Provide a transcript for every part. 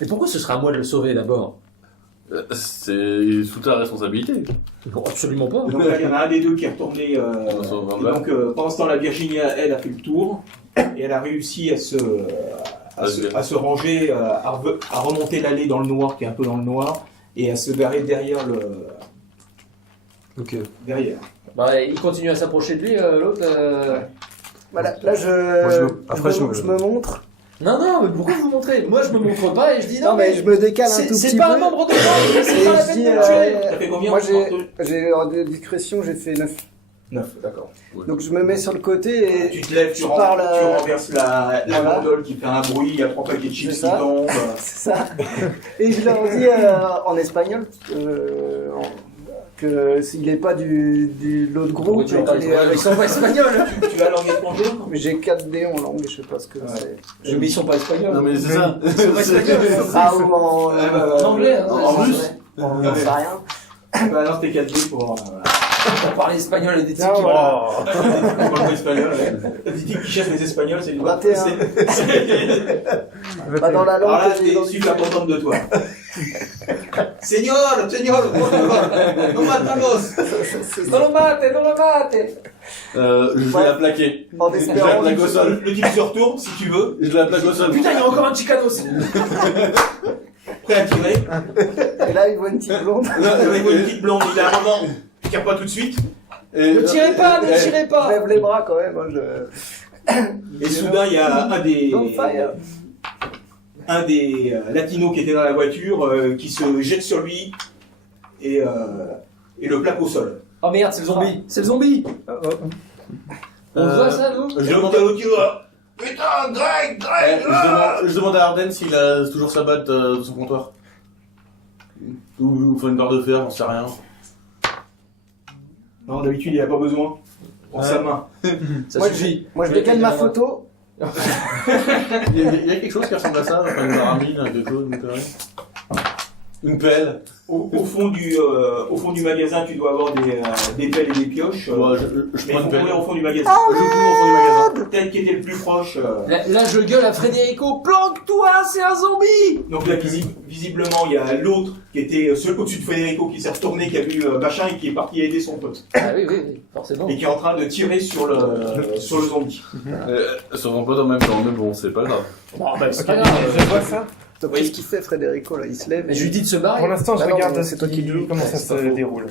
Et pourquoi ce sera à moi de le sauver d'abord? C'est sous ta responsabilité. Non, absolument pas. Donc là, il y en a un des deux qui est retourné. Et donc pendant ce temps, la Virginia, elle, a fait le tour. Et elle a réussi à se ranger, à remonter l'allée dans le noir, qui est un peu dans le noir, et à se garer derrière le... Ok. Derrière. Bah, il continue à s'approcher de lui, l'autre. Voilà, là je me montre. Non, mais pourquoi vous montrez? Moi, je me montre pas et je dis non, mais je me décale un tout petit peu. C'est pas un membre de moi, c'est pas la peine de le tuer. Ça fait combien? Moi, j'ai en discrétion, j'ai fait 9. 9, d'accord. Ouais. Donc je me mets sur le côté et tu te lèves, tu renverses la gondole qui fait un bruit, il y a 3 paquets de chips qui tombent. C'est ça. Et je leur dis en espagnol que s'il n'est pas de l'autre groupe, ils sont pas espagnols. Tu as langue étrangère? Mais j'ai 4 dés en langue, je sais pas ce que c'est. Mais ils sont pas espagnols. Non mais c'est ça. Ils sont pas espagnols. Ah, ou en anglais, en russe. On n'en sait rien. Bah alors t'es 4 dés pour parler espagnol et des types qui... Pour le espagnol, ouais. Des types qui cherchent les espagnols, c'est du 21. Pas dans la langue. Alors là, t'es super contente de toi. Señor, no matamos. Non le mate. Je vais la plaquer. En espérant. Le type se retourne, si tu veux. Je la plaque au sol. Putain, il y a encore un Chicanos. Prêt à tirer. Et là, il voit une petite blonde. Là, il voit une petite blonde, il a un moment. Il tire pas tout de suite. Ne tirez pas. Je lève les bras quand même. Et soudain, il y a un des latinos qui était dans la voiture qui se jette sur lui et le plaque au sol. Oh merde, c'est le zombie. On voit ça, nous? Je demande à l'autre. Putain, Greg. Je demande à Arden s'il a toujours sa batte de son comptoir. Ou faut une barre de fer, j'en sais rien. Non, d'habitude, il a pas besoin. Pour sa main. Ça suffit. Moi, je décale ma photo. Il y a quelque chose qui ressemble à ça, enfin une baramine, quelque chose, une pelle. Au fond du magasin, tu dois avoir des pelles et des pioches. Ouais, je mais prends il une faut pelle. courir au fond du magasin. Je cours au fond du magasin. Peut-être qui était le plus proche. Là, je gueule à Frédérico. Planque-toi, c'est un zombie. Donc là, visiblement, il y a l'autre qui était au-dessus de Federico qui s'est retourné, qui a vu machin et qui est parti aider son pote. Ah oui, forcément. Et qui est en train de tirer sur le zombie. Sur mon pote en même temps, mais bon, c'est pas grave. Bon, bah, c'est pas grave. Je vois ça. Qu'est-ce qu'il fait, Frédérico, là? Il se lève. Je lui dis de se barrer. Pour l'instant, je Bah non, regarde mais c'est toi qui le joues. comment ça se déroule.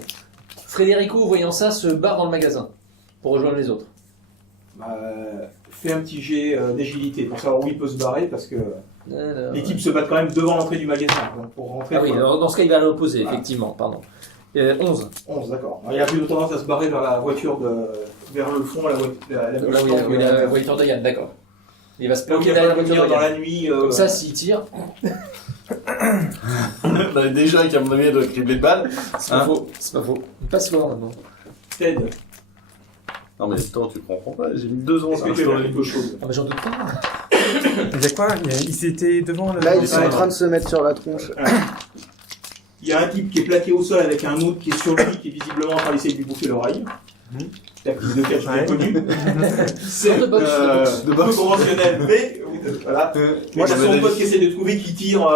Frédérico, voyant ça, se barre dans le magasin pour rejoindre les autres. Fais un petit jet d'agilité pour savoir où il peut se barrer parce que les types se battent quand même devant l'entrée du magasin. Donc pour rentrer, Ah oui, dans ce cas, il va à l'opposé, effectivement, pardon. 11. 11, d'accord. Il a plutôt tendance à se barrer vers la voiture, vers le fond, la Là où il y a la voiture de Yann, d'accord. Il va se là où il planquer y a derrière pas la de voiture lumière de dans Yann. la nuit. Comme ça, s'il tire, Bah, déjà, qu'à mon avis, elle doit cribler de balles. c'est pas faux. C'est pas faux. Il passe loin maintenant. Ted, Non, mais attends, tu comprends pas, j'ai mis 2 ans est-ce que tu as vu quelque chose? Ah, mais j'en doute pas. Il y a quoi? Ils étaient devant le... Là, ils sont en train de se mettre sur la tronche. Il y a un type qui est plaqué au sol avec un autre qui est sur lui, qui est visiblement en train d'essayer de lui bouffer l'oreille. C'est la prise de catch bien connue. C'est De boxe. de boxe conventionnelle, mais voilà. Moi, j'ai son pote qui essaie de trouver qui tire,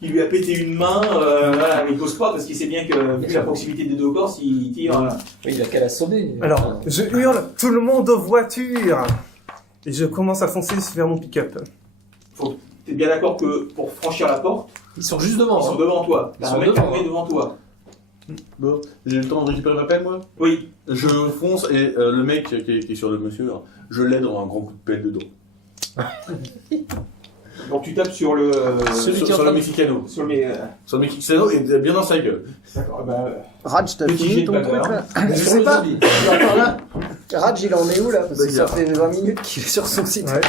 qui lui a pété une main, voilà, mais il cause pas parce qu'il sait bien que vu la proximité des deux corps, s'il tire. Oui, il a qu'à l'assommer. Alors, je hurle, tout le monde aux voitures! Et je commence à foncer vers mon pick-up. T'es bien d'accord que pour franchir la porte, Ils sont juste devant. ils sont hein. devant toi. Ils T'as sont un mec devant, armé hein. devant toi. Bon, j'ai le temps de récupérer ma pelle, moi. Oui. Je fonce et le mec qui est sur le monsieur, je l'aide dans un grand coup de pelle dedans. Donc tu tapes sur le. Sur le Mexicano. Sur le. Sur le Mexicano et bien dans sa gueule. D'accord, Raj, t'as Petit jet fini de ton bagarre. truc, là? Je Sur sais le pas. zombie. Attends, là. Raj, il en est où, là? Parce que ça Bagarre. fait 20 minutes qu'il est sur son site. Ouais.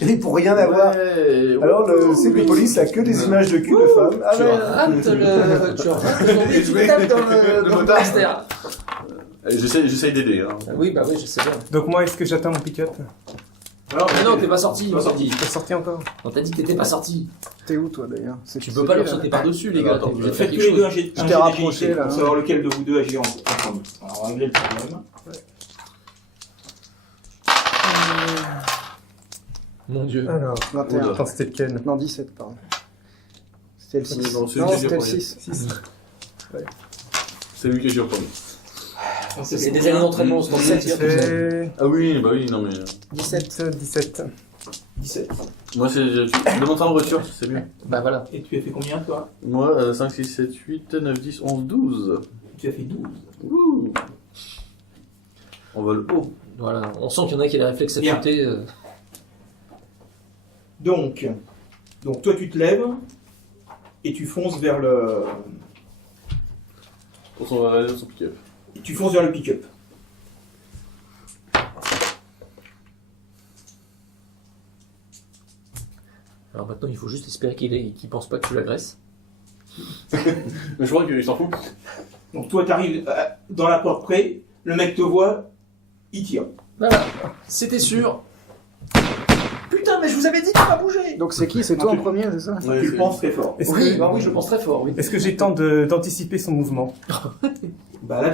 Et pour rien avoir. Alors, le CP-Police a que des images de cul de femmes. Tu rates le zombie, tu le tapes dans le blaster. J'essaye d'aider. Hein. Oui, bah oui, je sais bien. Donc moi, est-ce que j'atteins mon pick-up? Mais non, t'es pas sorti, on t'a dit. Pas sorti encore? On t'a dit que t'étais pas sorti. T'es où, toi, d'ailleurs? Tu peux pas leur sauter par-dessus, les gars. T'es obligé de faire Faites tous quelque les deux chose. un jet Je t'ai rapproché, d'agilité là, pour hein. savoir lequel de vous deux agit en premier. Alors, on va régler le problème. Mon dieu. Alors, 21. attends, c'était lequel? Non, 17, pardon. C'était le 6. Non, c'est Non, lui qui c'était le est 6. C'est lui qui est sur le premier. C'est des années d'entraînement, c'est dans le tir, tout ça. C'est Ah oui, bah oui, non mais... 17. 17. 17. Moi, c'est... Demande ça en voiture, c'est mieux. Bah voilà. Et tu as fait combien, toi? Moi, 5, 6, 7, 8, 9, 10, 11, 12. Tu as fait 12. Ouh. On va le haut. Voilà. On sent qu'il y en a qui a les réflexes Bien. affûtés. Donc, toi, tu te lèves et tu fonces vers le... On va aller sur son pick-up. Tu fonces vers le pick-up. Alors maintenant, il faut juste espérer qu'il pense pas que tu l'agresses. Mais je crois qu'il s'en fout. Donc toi, tu arrives dans la porte près, le mec te voit, il tire. Voilà. C'était sûr. Putain, mais je vous avais dit de pas bouger. Donc c'est qui? C'est toi en premier, c'est ça? Ouais, Tu c'est- le penses très fort. Est-ce Oui, que, bah oui, je pense très fort. Oui. est-ce que j'ai le temps d'anticiper son mouvement? Bah là,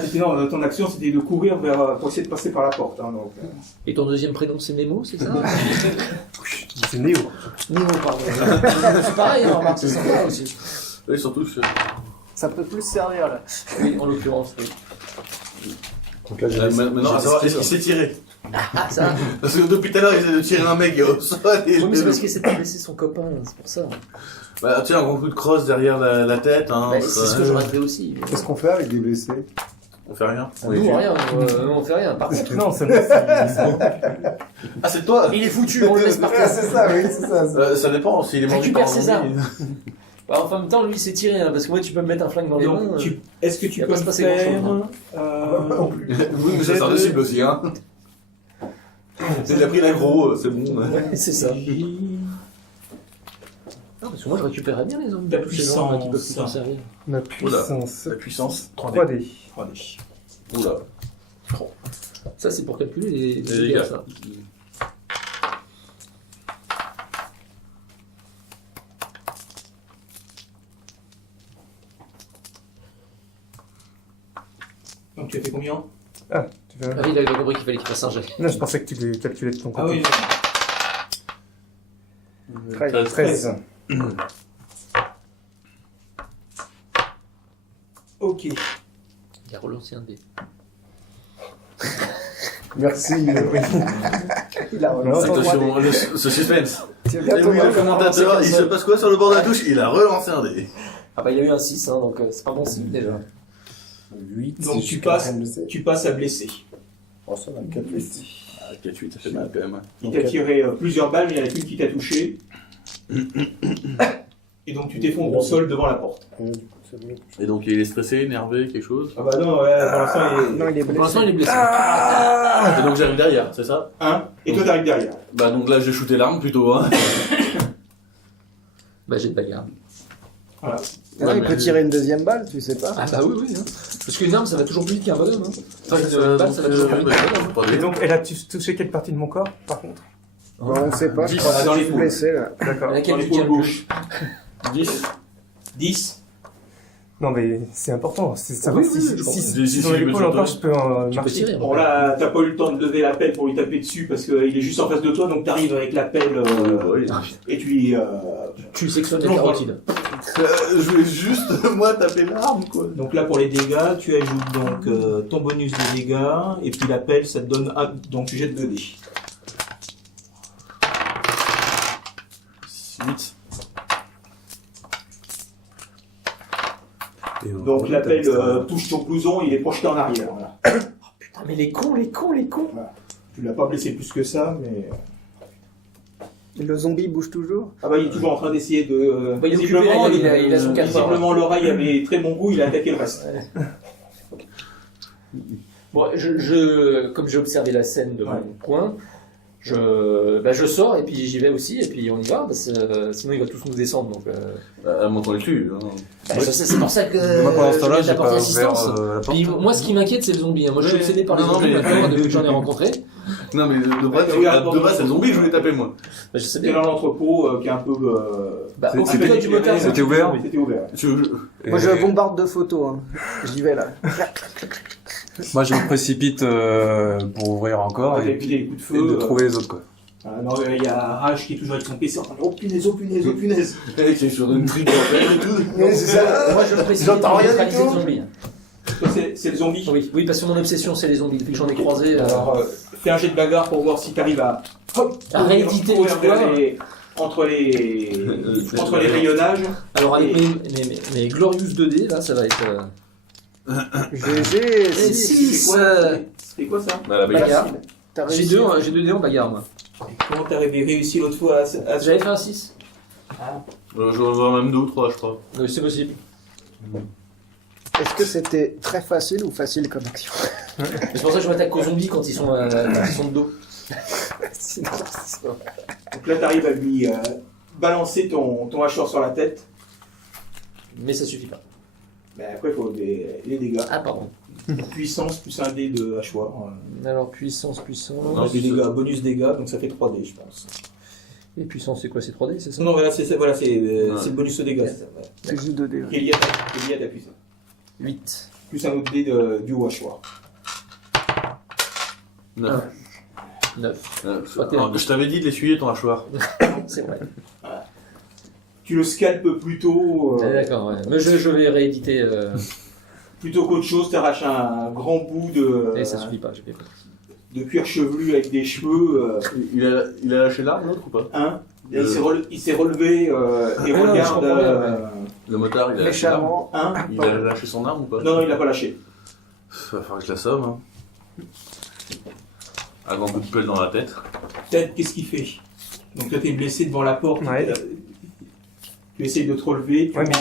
ton action, c'était de courir pour essayer de passer par la porte. Hein, donc, Et ton deuxième prénom, c'est Nemo, c'est ça? C'est Néo. Nemo, pardon. C'est pareil, hein, remarque, c'est sympa aussi. Oui, surtout, Ça peut plus servir là. Oui, en l'occurrence, oui. Donc là, j'ai maintenant, à savoir, est-ce qu'il s'est tiré? Ah, ça. Parce que depuis tout à l'heure, il essaie de tirer un mec au sol et... Oui, mais c'est parce qu'il s'est pas blessé son copain, c'est pour ça. Bah, tu sais, un gros coup de crosse derrière la tête, hein. Bah, c'est ce que j'aurais fait aussi. Qu'est-ce qu'on fait avec des blessés? On fait rien. Nous, rien, on fait rien. Par contre, Non, c'est bon. Ah, c'est toi? il est foutu, on le laisse par terre. C'est ça, oui, c'est ça. Ça dépend, s'il est mordu Récupère par un ses zombie. Bah, en même temps, lui, il s'est tiré, hein, parce que moi, tu peux me mettre un flingue dans les mains. donc est-ce que il tu va peux pas se me passer faire... grand-chose, Oui, mais ça sert de cible aussi, hein. C'est déjà pris l'aggro, c'est bon. Ouais, c'est ça. Non, parce que moi, je récupérerais bien les zombies. La tous ces gens, là, qui peuvent plus puissance. s'en servir. Ma puissance. La puissance. 3D. 3D. Oula. Ça, c'est pour calculer les Les dégâts, dégâts. ça. Donc tu as fait combien? Ah, tu veux... Ah oui, il avait compris qu'il fallait qu'il fasse un jet. Non, je pensais que tu les calculais de ton Ah oui, côté. 13. 13. ok. Il a relancé un dé. Merci. Il a Non, relancé en 3D. Attention, ce suspense. C'est Et bientôt oui, dans le le commentateur, il se passe quoi sur le bord de la touche? Il a relancé un dé. Ah bah, il y a eu un 6, hein, donc c'est pas bon signe déjà. 8. Donc tu passes à blessé. Oh, ça va, 4 blessés. Ah, 4-8, ça fait mal quand même. Il t'a tiré plusieurs balles, mais il n'y en a qu'une qui t'a touché. Et donc tu t'effondres au sol devant la porte. Et donc il est stressé, énervé, quelque chose. Ah bah non, ouais, pour l'instant il est... Non, il est Pour l'instant, il blessé. est blessé. Et donc j'arrive derrière, c'est ça? Hein. Et toi t'arrives derrière. Bah donc là j'ai shooté l'arme plutôt, hein. Bah, j'ai de bagarre. Voilà. Ah, il peut tirer une deuxième balle, tu sais pas. Ah bah oui, oui. Hein. Parce qu'une arme, ça va toujours plus vite qu'un bonhomme. Hein. Enfin, une balle, ça va donc, toujours plus vite qu'un bonhomme. pas Et de- donc, elle a touché quelle partie de mon corps, par contre? Bon, on sait pas, je 10, crois que dans je les suis poules. blessé là. D'accord. Laquelle Dans tu l'épaule tiens le gauche. 10. 10. Non, mais c'est important. C'est Oui, savoir oui, si, je comprends. si dans l'épaule encore, je peux Tu peux marcher. tirer. Bon là, t'as pas eu le temps de lever la pelle pour lui taper dessus parce qu'il est juste en face de toi, donc t'arrives avec la pelle Oui. et tu lui... Tu sectionnes la Non, carotide. Je voulais juste, moi, taper l'arme, quoi. Donc là pour les dégâts, tu ajoutes donc ton bonus de dégâts, et puis la pelle ça te donne... donc tu jettes 2 dés. 8. Donc la pelle touche ton blouson, il est projeté en arrière. Voilà. Putain, mais les cons, les cons, les cons. Tu l'as pas blessé plus que ça, mais... Et le zombie bouge toujours. Ah bah il est toujours en train d'essayer de... Bah, il est occupé, là, il a son cafard. visiblement l'oreille avait très bon goût, il a attaqué le reste. Bon, comme j'ai observé la scène de mon coin, je sors et puis j'y vais aussi et puis on y va parce que sinon il va tous nous descendre donc. À mon temps les tue. Hein. Bah, je sais, c'est pour ça que Moi, pendant ce temps-là, je vais j'ai t'apporter pas assistance. ouvert la porte. Puis moi, ce qui m'inquiète, c'est le zombie. hein. Moi, je suis obsédé par les Non, non, zombies mais- maintenant depuis que j'en ai rencontré. Non, mais de base, c'est le zombie que je voulais taper, moi. Bah, je sais C'était bien. dans l'entrepôt qui est un peu... Bah, C'est- occupe-toi c'était- du motard. c'était ouvert C'était ouvert. Moi je bombarde de photos. Hein. J'y vais là. Moi, je me précipite pour ouvrir encore Avec et, les coups de et de feu. trouver les autres, quoi. Non, il y a Raj qui est toujours avec son PC en train de dire, oh punaise, oh punaise, oh punaise. Et qui est sur une triple et tout. Ouais, c'est ça. Moi, je précise J'entends rien du neutraliser le tout. zombie. Toi, c'est le zombie. Oui, oui, parce que mon obsession, c'est les zombies. Depuis que j'en ai croisé. Alors, fais un jet de bagarre pour voir si tu arrives à rééditer courir l'histoire. entre les rayonnages. Alors, avec mes Glorious 2D, là, ça va être. GG, Et 6. 6 C'est quoi ça? Bah, la bagarre. T'as J'ai réussi. 2 dés en bagarre, moi. Comment t'as réussi l'autre fois à J'avais fait un 6. Je vais voir même 2 ou 3, je crois. Oui, c'est possible. Est-ce que c'était très facile ou facile comme action? C'est pour ça que je m'attaque aux zombies quand ils sont de dos. Sinon, c'est vrai. Donc là, t'arrives à lui balancer ton hachoir sur la tête. Mais ça suffit pas. Mais après, il faut les dégâts. Ah, pardon. Puissance plus un dé de hachoir. Alors, puissance. Non, Des dégâts, bonus dégâts, donc ça fait 3 dés, je pense. Et puissance, c'est quoi? C'est 3D, c'est ça? Non, voilà, c'est le bonus au dégâts. C'est juste 2 dés. ouais. Kélia, ta puissance. 8. Plus un autre dé du hachoir. 9. 9. Je t'avais dit de l'essuyer ton hachoir. C'est vrai. Tu le scalpes plutôt, D'accord, ouais. Mais je vais rééditer. plutôt qu'autre chose, t'arraches un grand bout Et ça suffit pas, j'ai bien compris. de cuir chevelu avec des cheveux. Il a lâché l'arme, l'autre, ou pas? Et il s'est relevé et non, je regarde. comprends bien, Le motard, il a lâché l'arme. Méchamment. Il a lâché son arme ou pas? Non, il l'a pas lâché. Va falloir que je l'assomme. Hein. Un grand coup de pelle dans la tête. Ted, qu'est-ce qu'il fait? Donc là, t'es blessé devant la porte. Ouais. Tu essayes de te relever. Ouais, mais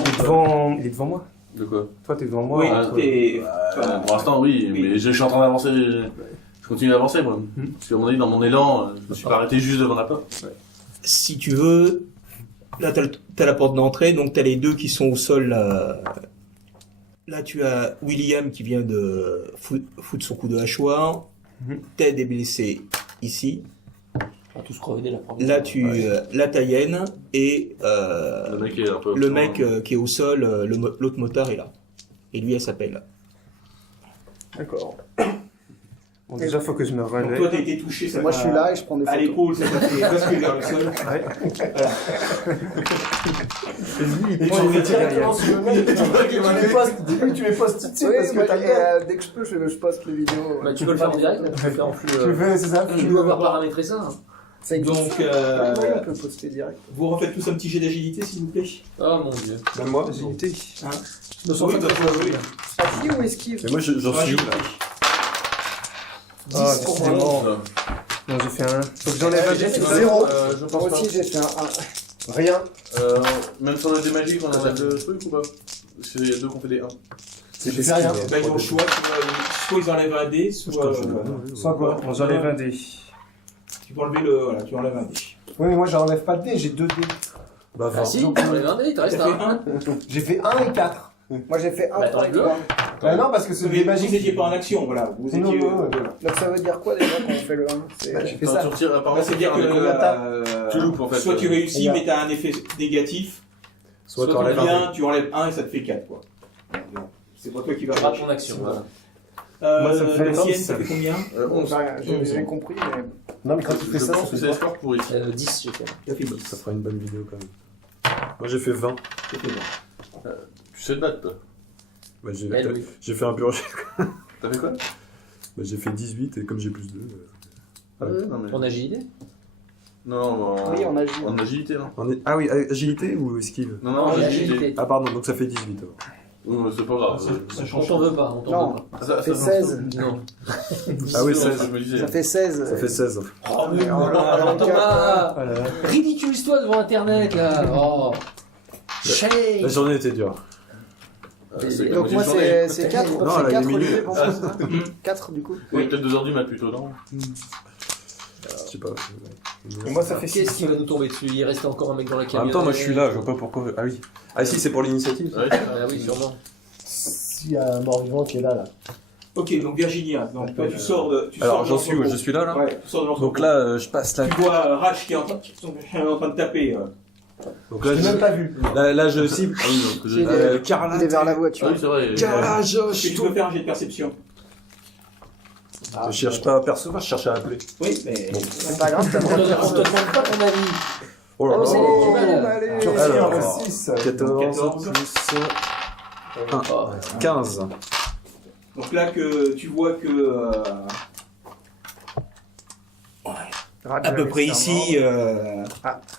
il est devant moi. De quoi? Toi, t'es devant moi. Oui, toi- t'es. Pour l'instant, oui, mais je suis en train d'avancer. Je continue d'avancer, moi. Parce qu'à mon avis, dans mon élan, je me suis pas arrêté juste devant la porte. Si tu veux, là t'as la porte d'entrée, donc t'as les deux qui sont au sol. Là tu as William qui vient de foutre son coup de hachoir. Ted est blessé ici. On va tous crever la première. Là t'as Yen et Le mec est un peu. le mec qui est au sol, l'autre motard est là. Et lui elle s'appelle. D'accord. Bon, déjà, faut que je me Donc toi relève. t'as été touché, ça Moi, je t'a- suis là et je prends des à photos. l'épaule, ça t'a fait basculer vers le sol. Ouais. Voilà. Et lui, il Et prend tu les fais métiers directement derrière. sur le mail, tu les postes tout de suite Oui, parce que moi, t'as le temps. dès que je peux, je poste les vidéos. Bah, tu peux le faire en direct, là, tu peux le faire en flux. Tu fais, c'est ça? Tu dois avoir paramétré ça. Hein. Ça existe. Donc, Oui, on peut poster direct. vous refaites tous un petit jet d'agilité s'il vous plaît. Oh mon dieu. Même moi, agilité. Je me sens Oui, pas bah, oui. Acquis ou esquive? Mais moi, j'en suis où là? 10 Ah, pour c'est moi. bon. Non, j'ai fait un. Faut que j'enlève un J'ai fait petit. Zéro. Je Moi pense pas. aussi, j'ai fait un. Rien. Même sur le dé magique, on enlève le truc ou pas? Parce qu'il y a deux qu'on fait des 1. J'ai fait rien. Bah, ils ont le choix, soit ils enlèvent un dé, soit Soit quoi? Bon, j'enlève un dé. tu peux enlever tu enlèves un dé. Oui, mais moi, j'enlève pas de dés, j'ai 2 dés. Bah, Ah si, on est un dé, il te reste T'as fait un. un. J'ai fait 1 et 4. Moi, j'ai fait 1, Bah, 3 et attends, 3. Bah non, parce que c'est Mais des vous magiques. n'étiez pas en action, voilà. Vous Non, étiez. non, non. Voilà. Donc, ça veut dire quoi déjà quand on fait le 1? Bah, j'ai fait Quand ça. tu retires, Bah, apparemment, c'est-à-dire que tu loupes en fait. soit tu réussis, Regarde. mais t'as un effet négatif, soit soit tu t'enlèves un viens, tu enlèves 1 et ça te fait 4, quoi. Donc, c'est pas toi qui vas Tu rates ton action. Voilà. Moi, ça me fait la sienne, 6. ça fait combien? 11. J'ai compris, mais. Non, mais quand tu fais Je ça, pense ça que fait c'est les scores pourris. 10, j'ai fait. Ça fait 10. Ça fera une bonne vidéo quand même. Moi j'ai fait 20. Ça fait 20. Tu sais te battre, toi. Bah, Elle, oui. j'ai fait un purgé. T'as fait quoi? Bah, j'ai fait 18 et comme j'ai plus 2. Ah ouais, non mais. En agilité? Non, Oui, on agit. En agilité, non. Ah oui, agilité ou esquive? Non, En agilité. agilité. Ah pardon, donc ça fait 18 alors. Oui, mais c'est pas grave. Ça On change. t'en veut pas, on t'en Non, veut pas. Ah, ça fait 16. Non. Ah oui, C'est 16. ce que je me disais. Ça fait 16. Ça fait 16. Oh, mais Alors, alors, Thomas, Voilà. ridiculise-toi devant Internet, là. Oh. Shame. La journée était dure. C'est Donc, moi, c'est 4. Non, C'est elle a 4 éliminé. Olivier, bon, c'est ça 4 du coup. Oui, peut-être 2h du mat plutôt, non? Je sais pas. Et moi, ça fait Qu'est-ce 6. qui va nous tomber dessus? Il reste encore un mec dans la En camionnette. même temps, moi je suis là, je vois pas pourquoi. Ah oui. Ah si, c'est pour l'initiative. Ouais, Ah oui, sûrement. S'il y a un mort-vivant qui est là. Ok, donc Virginia, donc toi tu sors de. Alors j'en suis où? Je suis là là. Ouais, tu sors de l'entrepôt. Donc là, je passe là. Tu vois Rach qui est en train de taper. Donc là, J'ai même pas vu. là je cible. Ah oui, donc Il est- Carla. Il est vers la Ah voiture. oui, c'est vrai. Carla, Est-ce que Josh. tu peux faire un jet de perception? Je cherche pas à percevoir, je cherche à appeler. Oui, mais. C'est pas grave, On te demande pas ton avis. Oh là Oh, c'est là. les petits balles. Allez, Alors, alors, 6. 14 plus 15. Donc là, que tu vois que. À peu près ici,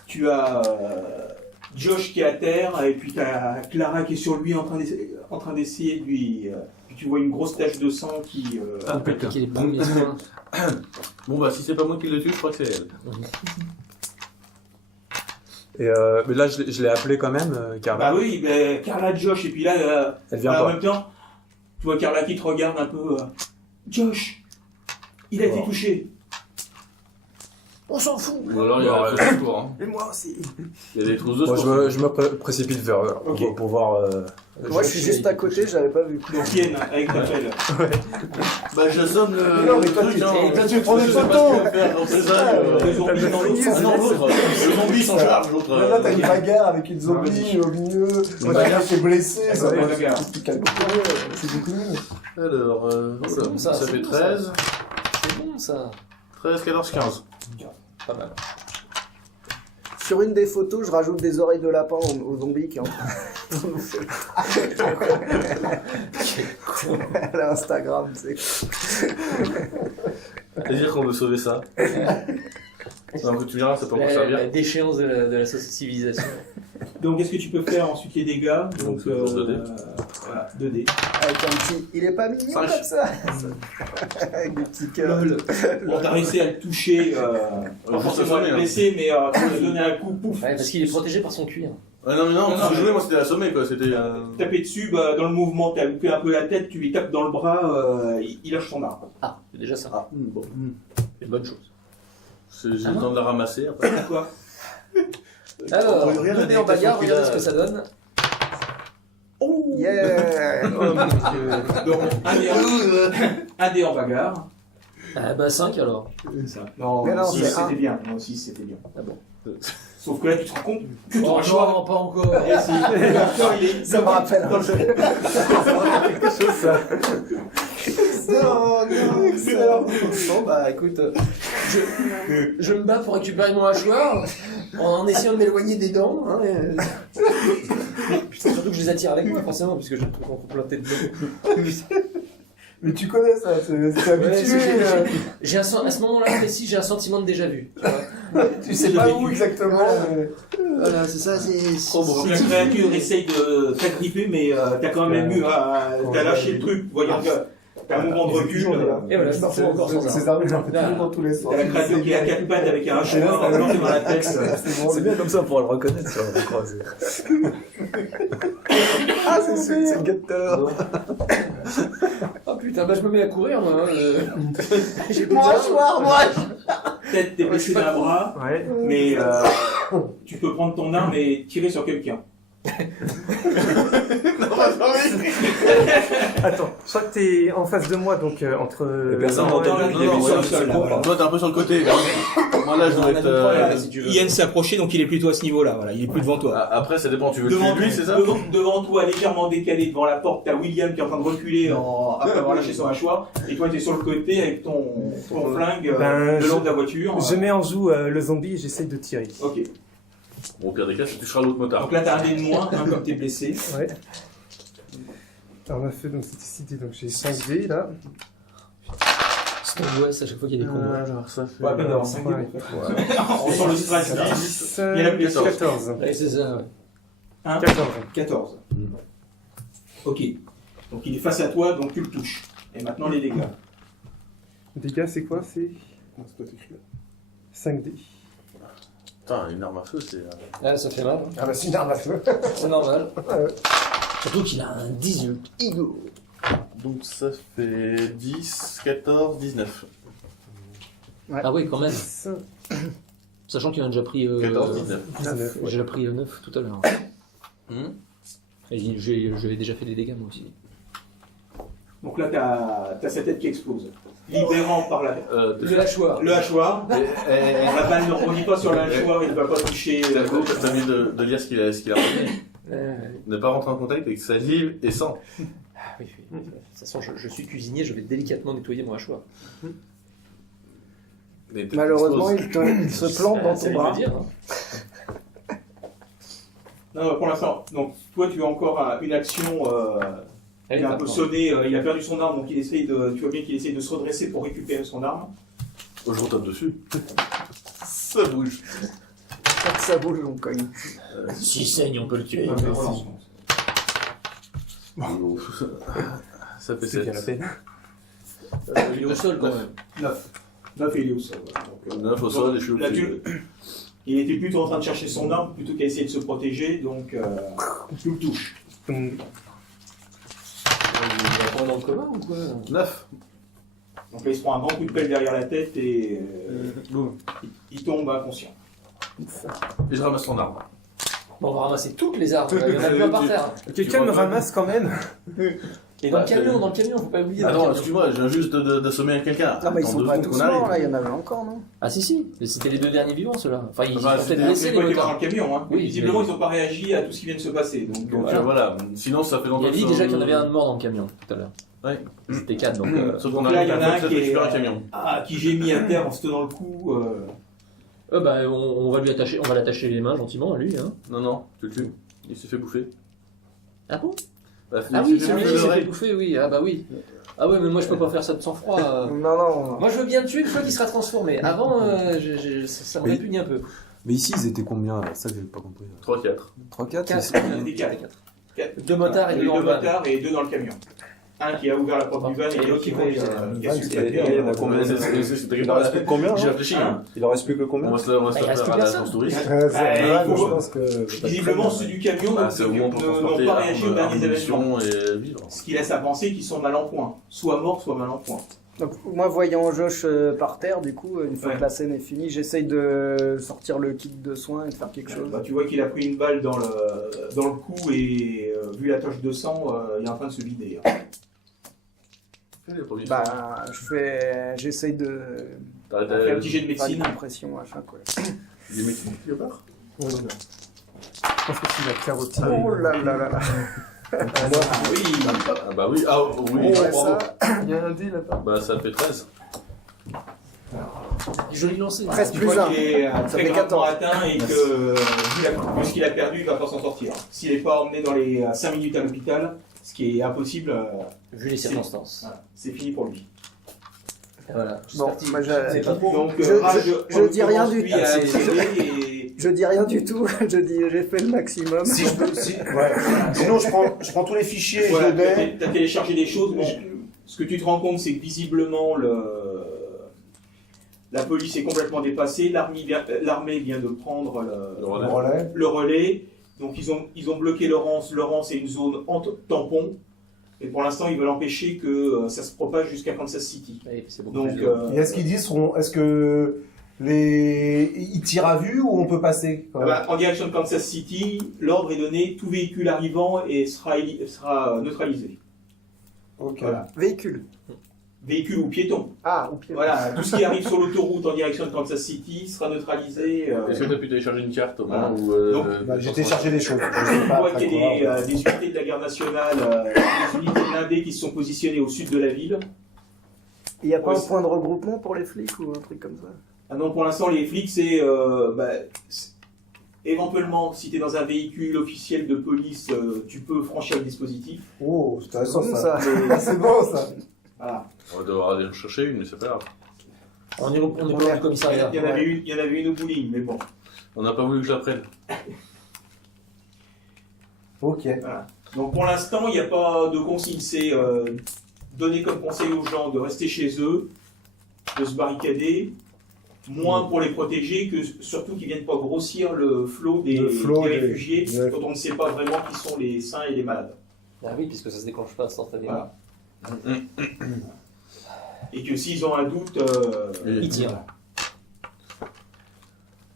tu as Josh qui est à terre, et puis tu as Clara qui est sur lui en train d'essayer de lui. Puis tu vois une grosse tache de sang qui. Qui est les premiers soins. Bon, bah, si c'est pas moi qui le tue, je crois que c'est elle. Et mais là, je l'ai appelé quand même, Carla. Bah oui, mais Carla, Josh, et puis là, Elle vient en pas. même temps, tu vois Carla qui te regarde un peu. Josh, il a été touché. On s'en fout. Ou alors, il y a la trousseau de secours. Hein. Et moi aussi. Il y a des trousses de Moi, secours. je me précipite vers eux pour voir. Moi, je suis juste à côté, j'avais pas vu. Donc Yen, avec ta pelle. Bah, je somme le. Non, mais toi, truc, tu- hein. toi, tu prends des Je sais pas photos. ce qu'il va faire dans ces âges. Les zombies dans l'autre Ah sens. non, l'autre. Le zombie s'en charge, l'autre. Là, t'as une bagarre avec une zombie au milieu. Une bagarre qui est blessée. Ça Ouais, va bagarre. c'est beaucoup mieux. Alors, C'est bon, ça, ça c'est fait bon, 13. C'est bon ça. 13, 14, 15. Pas mal. Sur une des photos, je rajoute des oreilles de lapin au zombie qui est en train de nous faire. Elle a Instagram, tu sais. C'est-à-dire qu'on veut sauver ça. Non, tu verras, ça peut encore La servir. déchéance de la civilisation. Donc, qu'est-ce que tu peux faire ensuite les dégâts? Donc, c'est toujours 2D. Voilà, 2D. Avec un petit. Il est pas mignon Cinq. comme ça Avec des petits cœurs. Bon, t'as réussi à le toucher, pas forcément à le blesser, mais tu lui as donné un coup, pouf. Ouais, parce qu'il est protégé par son cuir. Ouais, non, mais non, Non, ce que je mais- jouais, moi, c'était assommer, quoi. C'était. Taper dessus, bah, dans le mouvement, t'as loupé un peu la tête, tu lui tapes dans le bras, il lâche son arme. Ah, c'est déjà ça. Bon. C'est une bonne chose. J'ai le temps de la ramasser après. Quoi? Alors, On peut rien 2 dés en avec bagarre, la regardez ce que ça donne. Yeah Donc, un dé en bagarre. Ah bah 5 alors. Non, Mais non, 6 c'est un. c'était bien. Non, 6 c'était bien. Ah bon. Sauf que là, tu te rends compte que ton Oh mâchoire. non, pas encore. Eh, si. Le mâchoire, il est. Ça me rappelle un jeu. Non, non, excellent. Bon bah écoute, je me bats pour récupérer mon hachoir en essayant de m'éloigner des dents. Hein, Putain, surtout que je les attire avec moi forcément puisque j'ai le truc en complété dedans. Mais tu connais ça, c'est habitué. J'ai à ce moment-là précis, j'ai un sentiment de déjà vu. Tu vois. Tu sais pas où exactement. mais- Voilà, c'est ça, c'est Trop beau. Donc, la créature essaye de t'agripper, mais t'as quand même eu. T'as lâché le truc, voyant que t'as un mouvement de recul. Et voilà, je me retrouve encore sans Ces arme. armes, j'en fais toujours dans tous les sens. T'as la créature qui a 4 pattes avec un hachoir planté dans la tête. C'est bien comme ça pour le reconnaître si on le croise. Ah, c'est le gars de tout à l'heure. Oh putain, bah je me mets à courir moi. J'ai plus Moi, d'armes. hachoir, moi Peut-être t'es blessé d'un bras, Ouais. mais tu peux prendre ton arme et tirer sur quelqu'un. Attends, je crois que t'es en face de moi, donc entre. personne moi et n'entend, lui. il est non, sur le ouais, sol, là, c'est voilà. Toi, t'es un peu sur le côté. Moi, là, je dois être. si tu veux. Yann s'est approché, donc il est plutôt à ce niveau-là. Voilà, il est plus devant toi. Après, ça dépend. Tu veux Devant, tuer lui, c'est ça devant toi, légèrement décalé devant la porte, t'as William qui est en train de reculer après avoir lâché son hachoir, et toi t'es sur le côté avec ton flingue Ben, de l'autre de la voiture. Je mets en joue le zombie et j'essaye de tirer. Ok. Bon, au pire des cas, tu toucheras l'autre motard. Donc là t'as un dé de moins, hein, comme t'es blessé. Ouais. Alors, on a fait donc cette cité, donc j'ai 5 dés là. C'est l'angoisse à chaque fois qu'il y a des combats. Alors, ça fait. Pas la peine d'avoir 5 dés. Ouais. On sent le stress. 10, Il y a la blessure. 14. Ouais, c'est ça, ouais. Hein 14. 14. Ok. Donc il est face à toi, donc tu le touches. Et maintenant les dégâts. Dégâts, c'est quoi? C'est Non, c'est pas écrit là. 5 dés. Putain, une arme à feu, c'est. Ah, ça fait mal. Ah bah c'est une arme à feu. C'est normal. Surtout qu'il a un 18 ego. Donc, ça fait 10, 14, 19. Ah oui, quand même. 10, Sachant qu'il en a déjà pris. 14, 19. 19. J'ai déjà pris 9 tout à l'heure. Et j'avais déjà fait des dégâts moi aussi. Donc là t'as sa tête qui explose. Libérant par Le hachoir. le hachoir. La balle ne rebondit pas sur le hachoir, il ne va pas toucher la gauche. T'as mis de lire ce qu'il a remarqué. Ne pas rentrer en contact avec salive et sang. oui, oui. De toute façon, je suis cuisinier, je vais délicatement nettoyer mon hachoir. Malheureusement, il se plante dans C'est ton à lui bras. de dire, hein. Non, pour l'instant, donc toi tu as encore une action, il a un peu sonné, il a perdu son arme, donc tu vois bien qu'il essaye de se redresser pour récupérer son arme. Oh, je retape dessus. Ça bouge. Quand ça bouge, on cogne. S'il saigne, on peut le tuer. Donc, relance. Ça fait C'est bien la 7. peine. Il est au sol quand même. 9. 9 et il est au sol. Voilà. Donc, 9 au sol et je suis au là, pied. il était plutôt en train de chercher son arme plutôt qu'à essayer de se protéger, donc tu le touches. Il va prendre dans le commun ou quoi? 9. Donc là il se prend un grand coup de pelle derrière la tête et Boum. il tombe inconscient. Et je ramasse son arme. Bon, on va ramasser toutes les armes. Il y en a plein par terre. Quelqu'un me ramasse quand même. Et dans le camion, faut pas oublier. Ah dans le non, camion. excuse-moi, je viens juste d'assommer quelqu'un. Non, mais ils Attends sont 2 pas secondes tous qu'on morts, arrive. là, il y en avait encore, non? Ah si, mais c'était les deux derniers vivants ceux-là. Enfin, ils Enfin, ont c'était- peut-être blessé C'est les pas été dans motards. le camion, hein. Oui, Visiblement mais- ils n'ont pas réagi à tout ce qui vient de se passer. Donc, Donc Voilà. voilà, sinon ça fait Il longtemps a dit que déjà ça- qu'il y en avait un de mort dans le camion tout à l'heure. Ouais. C'était 4 donc. Sauf qu'on Donc là, il y en a un peut-être qui est- récupérer un camion. qui gémit à terre en se tenant le cou. Bah, on va lui attacher, on va l'attacher les mains gentiment à lui. Hein. Non, tu le tues. Il s'est fait bouffer. Ah bon? Bah, Ah il oui, s'est fait celui-là bouffer il s'est fait l'oreille. bouffer, oui. Ah bah oui. Ah ouais, mais moi je peux pas faire ça de sang-froid. Non. Moi je veux bien le tuer une fois qu'il sera transformé. Avant, ça me Oui. répugne un peu. Mais ici, ils étaient combien là? Ça que j'ai pas compris. 3-4. 3-4 Des 4. 2 motards et Il y 2 a en deux van. motards et 2 dans le camion. Un qui a ouvert la porte du van et l'autre qui a suivi Il en a combien? Il en reste plus que combien? J'ai réfléchi. Hein Il en reste plus que combien? On va se la il reste faire plus à la personne. chance touriste. Je pense que. Visiblement, ceux du camion Ah, c'est au moins pour n'ont transporter pas réagi aux derniers événements. ammunition et vivre. Ce qui laisse à penser qu'ils sont mal en point. Soit morts, soit mal en point. Donc, moi, voyant Josh par terre, du coup, une fois Ouais. que la scène est finie, j'essaye de sortir le kit de soins et de faire quelque chose. Bah, tu vois qu'il a pris une balle dans le cou et vu la tache de sang, il est en train de se vider. Fais les premiers Bah, soins. j'essaye de T'as On fait un petit jet de faire une médecine. compression, machin, quoi. des médecins quelque part? Je pense que c'est la carotte. Oh là là là là. Ah oui, Ah bah oui, ah oui, Bon, ouais, bravo. ça, Il y a un dé là-bas. Bah ça fait 13. Joli lancé. Presque tu plus vois un. qu'il est Ça très fait gravement 14. atteint et que vu ce qu'il a perdu, il va pas s'en sortir. S'il n'est pas emmené dans les 5 minutes à l'hôpital, ce qui est impossible, Vu les circonstances. voilà, c'est fini pour lui. Et voilà. Bon, moi, C'est pas trop. Donc, je dis rien du lui tout. à C'est- accéder et je dis rien du tout, j'ai fait le maximum. Si je peux. Ouais. Sinon, je prends tous les fichiers et voilà, je les mets. tu as téléchargé des choses. Bon, ce que tu te rends compte, c'est que visiblement, la police est complètement dépassée. L'armée vient de prendre Le relais. Relais. le relais. Donc, ils ont bloqué Laurence. Laurence est une zone tampon. Et pour l'instant, ils veulent empêcher que ça se propage jusqu'à Kansas City. Ouais, c'est beaucoup Donc, plus- Et est-ce qu'ils disent, est-ce que ils tirent à vue ou on peut passer quand même en direction de Kansas City, l'ordre est donné, tout véhicule arrivant et sera neutralisé. Ok. Voilà. Véhicule. Véhicule ou piéton. Ah, au pied. Voilà, tout ce qui arrive sur l'autoroute en direction de Kansas City sera neutralisé. Est-ce que tu as pu télécharger une carte au Voilà. moins où, Donc, Bah, j'ai téléchargé des choses. Je On sais pas voit après qu'il y a quoi. des unités de la garde nationale, des unités blindées qui se sont positionnées au sud de la ville. Il n'y a pas Ouais, un point de regroupement pour les flics ou un truc comme ça? Ah non, pour l'instant, les flics, c'est éventuellement, si tu es dans un véhicule officiel de police, tu peux franchir le dispositif. Oh, c'est intéressant Bon, ça. ça. Ah, c'est bon ça. Voilà. On va devoir aller en chercher une, mais c'est pas grave. On est pas du commissariat. Il y en avait une au bowling, mais bon. On n'a pas voulu que je la prenne. Ok. Donc pour l'instant, il n'y a pas de consigne. C'est donner comme conseil aux gens de rester chez eux, de se barricader, moins pour les protéger que surtout qu'ils ne viennent pas grossir le flot des des- réfugiés ouais. quand on ne sait pas vraiment qui sont les sains et les malades. Ah oui, puisque ça se déclenche pas instantanément. Voilà. Et que s'ils ont un doute, Ils tirent.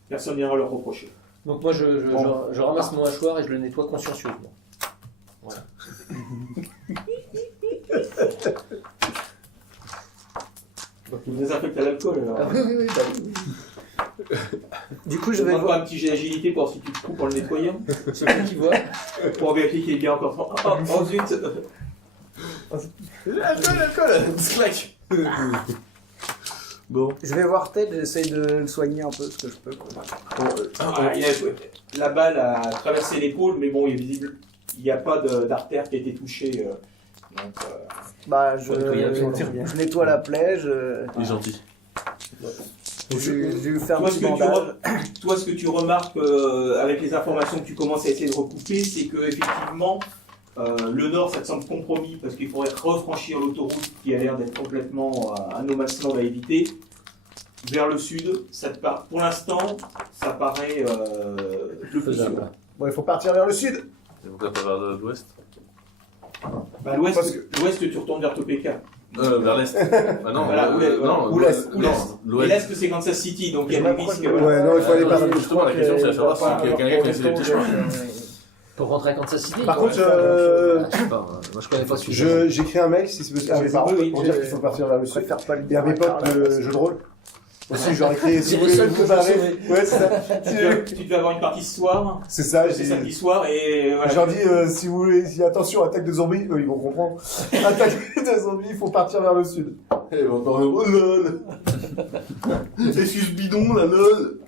personne n'ira leur reprocher. Donc moi je ramasse mon hachoir et je le nettoie consciencieusement. Voilà. Donc tu le désinfectes à l'alcool alors. Ah oui, bah oui. Du coup, Je je vais demande voir. pas un petit jet d'agilité pour voir si tu te coupes pour le nettoyer, C'est toi qui vois. pour vérifier qu'il est bien encore. Oh zut. L'alcool clac. Bon. Je vais voir Ted, j'essaye de le soigner un peu ce que je peux. Quoi. La balle a traversé l'épaule, mais bon, il est visible. Il n'y a pas d'artère qui a été touchée. Donc, Bah, bien. je nettoie la plaie, je Il est gentil. lui fais un petit bandage. Toi, ce que tu remarques avec les informations que tu commences à essayer de recouper, c'est que effectivement, le nord, ça te semble compromis parce qu'il faudrait refranchir l'autoroute qui a l'air d'être complètement un no man's land à éviter. Vers le sud, pour l'instant, ça paraît le plus sûr. Faisable. Bon, il faut partir vers le sud. Et pourquoi pas vers l'ouest? Bah, l'ouest, Parce que- l'ouest, tu retournes vers Topeka. Vers l'est. Ah non, Voilà, non, ou l'est. Et l'est, c'est Kansas City, donc il y a des risques. Ouais, non, il faut aller par là. Justement, la question, c'est à savoir si quelqu'un connaissait les petits chemins. Pour rentrer à Kansas City. Par quoi. contre, Je sais pas, moi je connais pas celui-là. j'écris un mail si c'est possible à mes parents Oui, pour dire qu'il faut partir vers le Je sud. préfère pas le Et à mes potes de jeu de rôle. Aussi, je leur écris si vous voulez vous barrer. Ouais, c'est ça. Tu devais avoir une partie ce soir, C'est ça, c'est samedi soir, et voilà. je leur dis si vous voulez, si attention, attaque de zombies, eux ils vont comprendre. Attaque de zombies, il faut partir vers le sud. Eh, on entend oh lol. C'est sus bidon, la lol.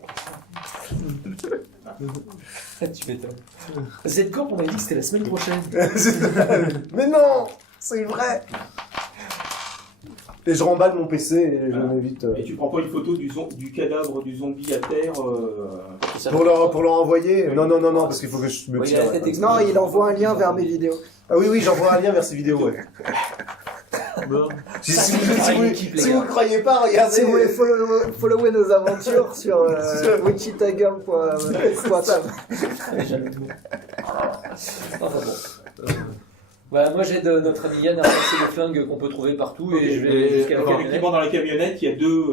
Tu m'étonnes. Cette corps, on m'a dit que c'était la semaine prochaine. Mais non, c'est vrai. Et je remballe mon PC et je m'évite. Et tu prends pas une photo du cadavre du zombie à terre Pour leur envoyer. Non, parce qu'il faut que je me Ouais, il tire. a la tête Non, il envoie un lien vers mes vidéos. Ah oui, j'envoie un lien vers ces vidéos, ouais. Bon. Si vous croyez pas, regardez. Si vous voulez follower nos aventures sur wikitagam.com. Enfin bon. Bah, moi j'aide notre ami Yann à ramasser les flingues qu'on peut trouver partout et je vais jusqu'à la camionnette. Effectivement, dans la camionnette, il y a deux.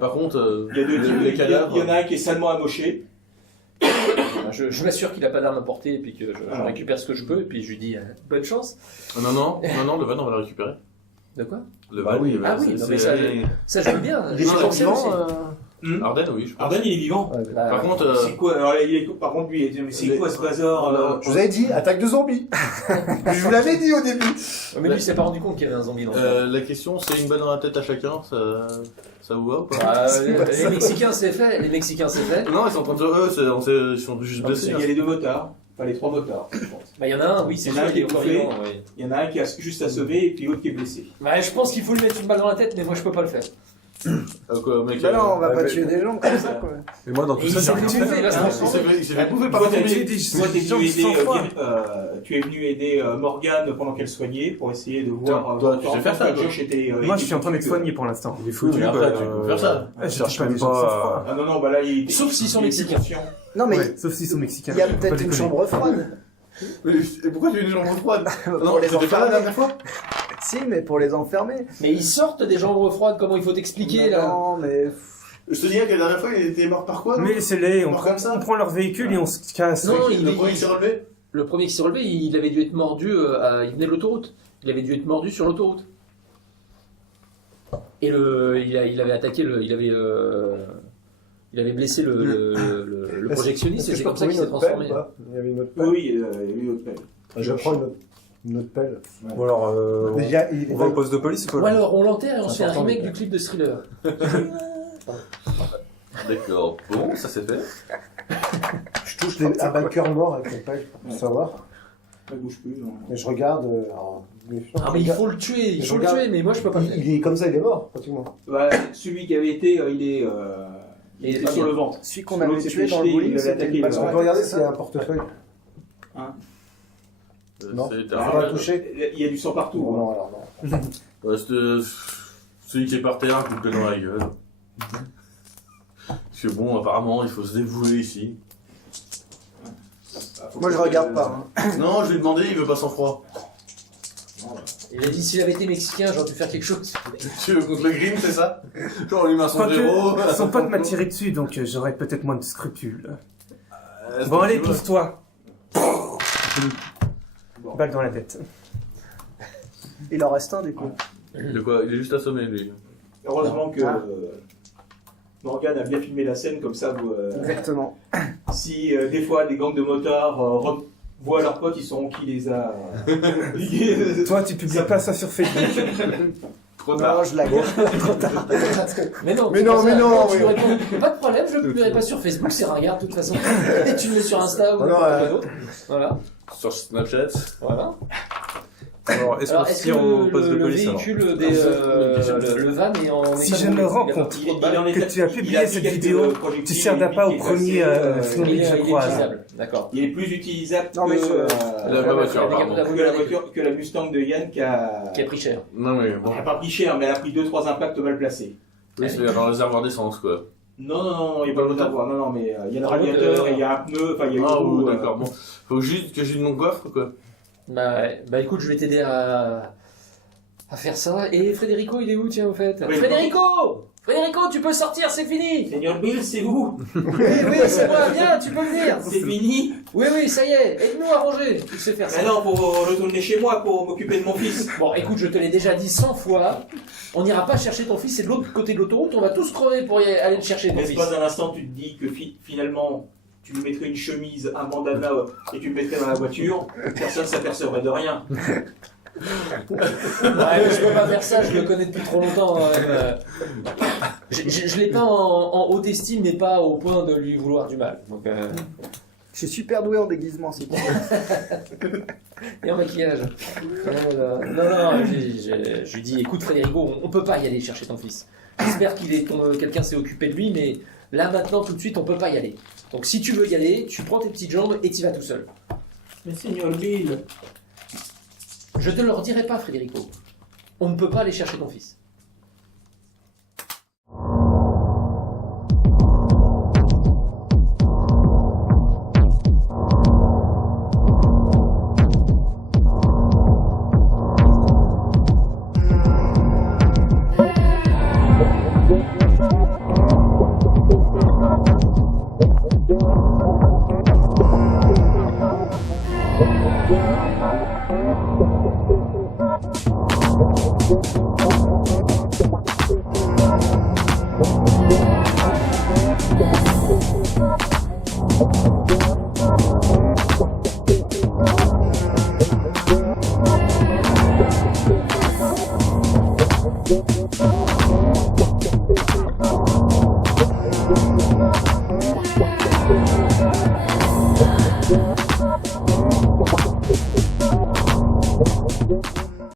Par contre, Il y a deux types. les cadavres. Il y en a un qui est salement amoché. Je m'assure qu'il a pas d'arme à portée et puis que je récupère ce que je peux et puis je lui dis bonne chance. Non, le van, on va le récupérer. De quoi? Le Bah van, oui. Ah oui, non, mais ça je veux bien. Il est Je toujours pensais vivant. aussi. Ardennes, oui, je pense. Arden, il est vivant. Bah, Par contre, C'est quoi alors, par contre, lui, il dit, mais c'est quoi ce bazar Je vous avais dit, attaque de zombies. Je vous l'avais dit au début. mais lui il s'est pas rendu compte qu'il y avait un zombie dans le corps. la question, c'est une balle dans la tête à chacun, ça vous va ou pas? Bah, les Mexicains c'est fait, Non, ils sont en train de ils sont juste blessés. Il y a les deux motards. Enfin, les trois motards, je pense. Bah il y en a un, oui, c'est Il y en a sûr un qu'il est qui est encore bouffé. vivant, oui. Il y en a un qui a juste à sauver et puis l'autre qui est blessé. Bah je pense qu'il faut lui mettre une balle dans la tête mais moi je peux pas le faire. Quoi, mec, Bah non, on va pas tuer des gens comme ça, quoi. Et moi, dans tout Et ça, il j'ai s'est rien tué, fait. il va se transformer. il s'est fait bouffer par Toi, un t'es zombie. tu es venu aider Morgane pendant qu'elle soignait pour essayer de voir. Toi, tu sais faire ça, toi. Josh était. Moi, je suis en train d'être soigné pour l'instant. Il est foutu, Mais après, bah, tu peux faire ça. Je cherche cherche même pas pas. Ah non, bah là, il était. Sauf s'ils sont il était mexicains. conscient. Non, mais Ouais, sauf s'ils sont mexicains. il y a Faut pas peut-être une déconner. chambre froide. Et pourquoi tu es une jambe froide? Pour Non, les c'était pas la enfermer. dernière fois? Si, mais pour les enfermer. Mais ils sortent des jambes froides, comment il faut t'expliquer là? Non, mais. Je te disais que la dernière fois, il était mort par quoi, non? Mais laissez-les, on Mort comme ça. prend leur véhicule et on se casse. Non, Le premier qui s'est relevé? Le premier qui s'est relevé, il avait dû être mordu, il venait de l'autoroute. Il avait dû être mordu sur l'autoroute. Et il avait attaqué, il avait blessé le projectionniste et c'est comme ça qu'il s'est transformé. Il y avait une autre pelle. Oui, il y a eu autre pelle. Je prends une autre pelle. Bon, alors, on va au poste de police ou Ou quoi? alors on l'enterre et on se fait un important, remake mais- du clip de Thriller. D'accord, bon, ça c'est fait. Je touche un vainqueur mort avec mon pelle pour savoir. Ça bouge plus, non. Et je regarde. Alors, Ah mais il faut le tuer, Je regarde- mais moi je peux pas le faire. il est comme ça, il est mort, pratiquement. Bah, celui qui avait été, il Il était est sur le ventre. Celui qu'on L'autre avait s'est tué fait dans le jeter, bowling, il avait attaqué c'était le- Parce qu'on peut regarder s'il y a un portefeuille. Non. C'est On va la toucher. Il y a du sang partout. Bon, hein. non, alors non. Celui qui est par terre, coupe-le dans la gueule. Parce que bon, apparemment, il faut se dévouer ici. Bah, faut Moi, que- je regarde pas. Hein. Non, je lui ai demandé, il veut pas sang froid. Il a dit s'il avait été mexicain, j'aurais pu faire quelque chose. Tu veux contre le Green, c'est ça? Genre, on lui met un sombrero. Quoique, son pote m'a tiré dessus, donc j'aurais peut-être moins de scrupules. Bon, allez, pousse-toi. Balle dans la tête. Il en reste un, du coup. De quoi? Il est juste assommé, lui. Heureusement que Ah. Morgane a bien filmé la scène, comme ça, vous, Exactement. si des fois des gangs de motards voient leurs potes, ils sauront qui les a. Toi, tu publies pas ça sur Facebook. Trop tard. Non, je la garde. Trop tard. Mais non, Mais c'est non, pas mais ça. non, Tu mais- réponds, pas de problème, je ne publierai pas sur Facebook, c'est ringard de toute façon. Et tu le mets sur Insta ou Non, n'importe quoi d'autre. Voilà. Sur Snapchat. Voilà. Alors, est-ce Alors, qu'on est-ce que tire au poste de le police alors véhicule, le van est en Si état je de me rends il a compte pas trop de balles. que tu as publié cette vidéo, tu sers d'appât au premier Il flic est que je croise. utilisable, d'accord. Il est plus utilisable Non, mais que, La voiture, pardon. que la Mustang de Yann qui a pris cher. Non, mais bon. elle n'a pas pris cher, mais elle a pris 2-3 impacts mal placés. Oui, c'est dans le réservoir d'essence, quoi. Non, il n'y a pas le moteur. Non, non, mais il y a le Dans le radiateur, moteur. et il y a un pneu, enfin il y a Ah, beaucoup, d'accord, bon. Faut juste que je lui demande coffre, quoi. Bah, ouais. Bah écoute, je vais t'aider à faire ça. Et Frédérico, il est où, tiens, au fait? Oui, Frédérico, tu peux sortir, c'est fini! Seigneur Bill, c'est vous. Oui, c'est moi, viens, tu peux venir! C'est fini. Oui, ça y est, aide-nous à ranger, tu sais faire ça. Maintenant, pour retourner chez moi pour m'occuper de mon fils. Bon, écoute, je te l'ai déjà dit 100 fois, on n'ira pas chercher ton fils, c'est de l'autre côté de l'autoroute, on va tous crever pour aller le chercher, ton N'est-ce fils. pas un instant, tu te dis que finalement, tu lui mettrais une chemise, un bandana et tu le mettrais dans la voiture, personne ne s'apercevrait de rien. Ouais, mais je peux pas faire ça, je le connais depuis trop longtemps. Je l'ai pas en haute estime, mais pas au point de lui vouloir du mal. Donc, Je suis super doué en déguisement, c'est pour ça. et en maquillage. Voilà. Non, je lui dis, écoute Frédérico, on peut pas y aller chercher ton fils. J'espère quelqu'un s'est occupé de lui, mais là maintenant tout de suite on peut pas y aller. Donc si tu veux y aller, tu prends tes petites jambes et t'y vas tout seul. Mais Seigneur Bill, Je te le redirai pas Frédérico. On ne peut pas aller chercher ton fils. Thank you.